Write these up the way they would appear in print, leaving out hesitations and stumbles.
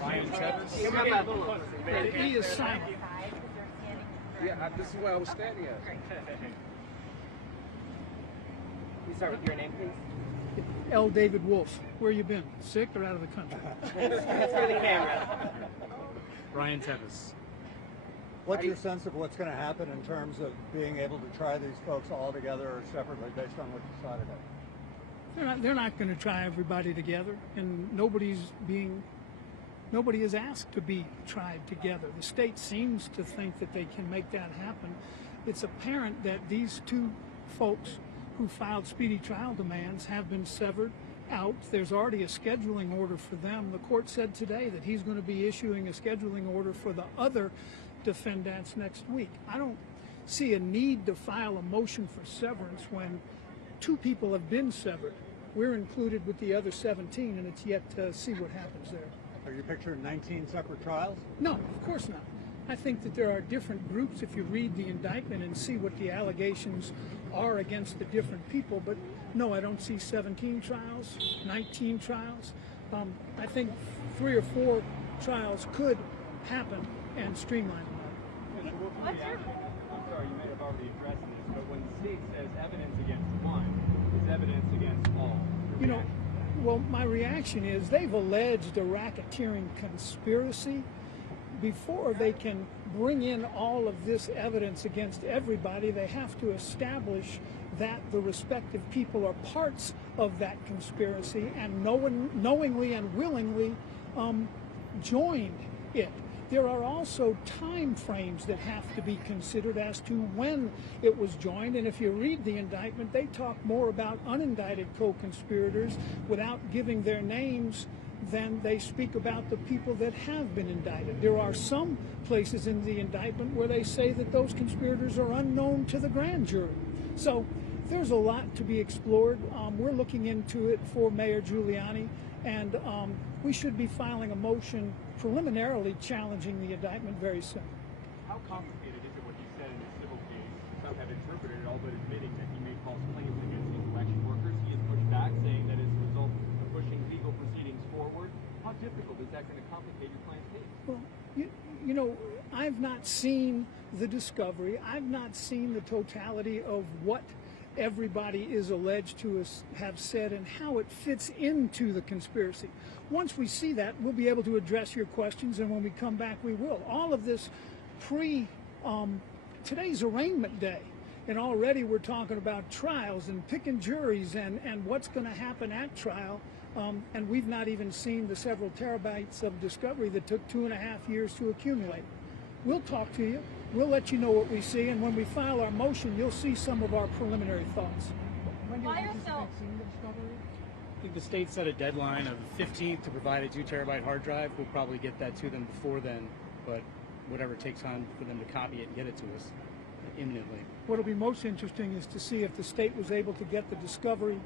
Brian Tevis. He is silent. Yeah, this is where I was standing at. Can you start with your name, please? L. David Wolfe. Where you been? Sick or out of the country? That's for the camera. Brian Tevis. What's your sense of what's going to happen in terms of being able to try these folks all together or separately based on what you decided on? They're not going to try everybody together, and nobody is asked to be tried together. The state seems to think that they can make that happen. It's apparent that these two folks who filed speedy trial demands have been severed out. There's already a scheduling order for them. The court said today that he's going to be issuing a scheduling order for the other defendants next week. I don't see a need to file a motion for severance when two people have been severed. We're included with the other 17, and it's yet to see what happens there. Are you picturing 19 separate trials? No, of course not. I think that there are different groups if you read the indictment and see what the allegations are against the different people. But no, I don't see 17 trials, 19 trials. I think 3 or 4 trials could happen and streamline them. I'm sorry, you may have already addressed this, but when the state says evidence against one, is evidence against all? You know, well, my reaction is they've alleged a racketeering conspiracy. Before they can bring in all of this evidence against everybody, they have to establish that the respective people are parts of that conspiracy and knowingly and willingly joined it. There are also time frames that have to be considered as to when it was joined, and if you read the indictment, they talk more about unindicted co-conspirators without giving their names than they speak about the people that have been indicted. There are some places in the indictment where they say that those conspirators are unknown to the grand jury. So there's a lot to be explored. We're looking into it for Mayor Giuliani, and we should be filing a motion preliminarily challenging the indictment very soon. How complicated is it what he said in the civil case? Some have interpreted it, all but admitting that he made false claims against these election workers. He has pushed back, saying that as a result of pushing legal proceedings forward. How difficult is that going to complicate your client's case? Well, you know, I've not seen the discovery. I've not seen the totality of what everybody is alleged to have said and how it fits into the conspiracy. Once we see that, we'll be able to address your questions, and when we come back, we will. All of this today's arraignment day, and already we're talking about trials and picking juries and what's going to happen at trial, and we've not even seen the several terabytes of discovery that took 2.5 years to accumulate. We'll talk to you. We'll let you know what we see, and when we file our motion, you'll see some of our preliminary thoughts. When do you anticipate seeing the discovery? I think the state set a deadline of the 15th to provide a 2-terabyte hard drive. We'll probably get that to them before then, but whatever it takes time for them to copy it and get it to us imminently. What'll be most interesting is to see if the state was able to get the discovery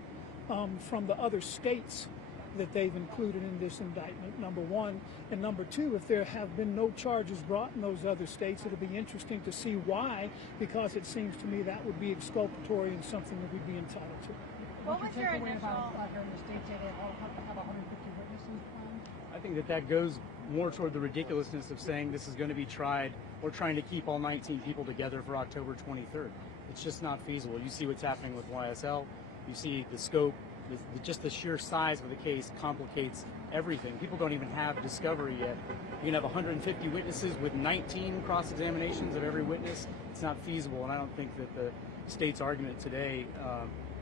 from the other states that they've included in this indictment, number one. And number two, if there have been no charges brought in those other states, it'll be interesting to see why, because it seems to me that would be exculpatory and something that we'd be entitled to. What was your initial... Hearing the state say they have 150 witnesses? I think that goes more toward the ridiculousness of saying this is going to be tried or trying to keep all 19 people together for October 23rd. It's just not feasible. You see what's happening with YSL. You see the scope. Just the sheer size of the case complicates everything. People don't even have discovery yet. You can have 150 witnesses with 19 cross-examinations of every witness. It's not feasible, and I don't think that the state's argument today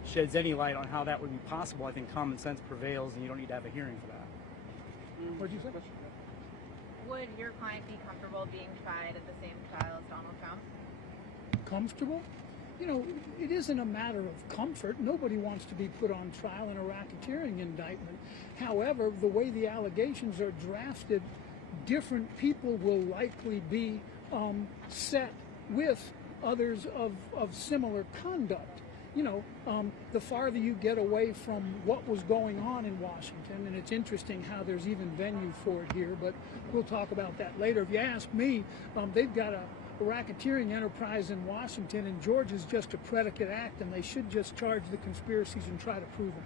sheds any light on how that would be possible. I think common sense prevails, and you don't need to have a hearing for that. What did you say? Would your client be comfortable being tried at the same trial as Donald Trump? Comfortable? You know, it isn't a matter of comfort. Nobody wants to be put on trial in a racketeering indictment. However, the way the allegations are drafted, different people will likely be set with others of similar conduct. You know, the farther you get away from what was going on in Washington, and it's interesting how there's even venue for it here, but we'll talk about that later. If you ask me, they've got a racketeering enterprise in Washington, and Georgia's just a predicate act, and they should just charge the conspiracies and try to prove them.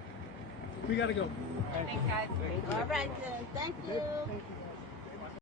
We got to go. Thanks, guys. All right, thank you.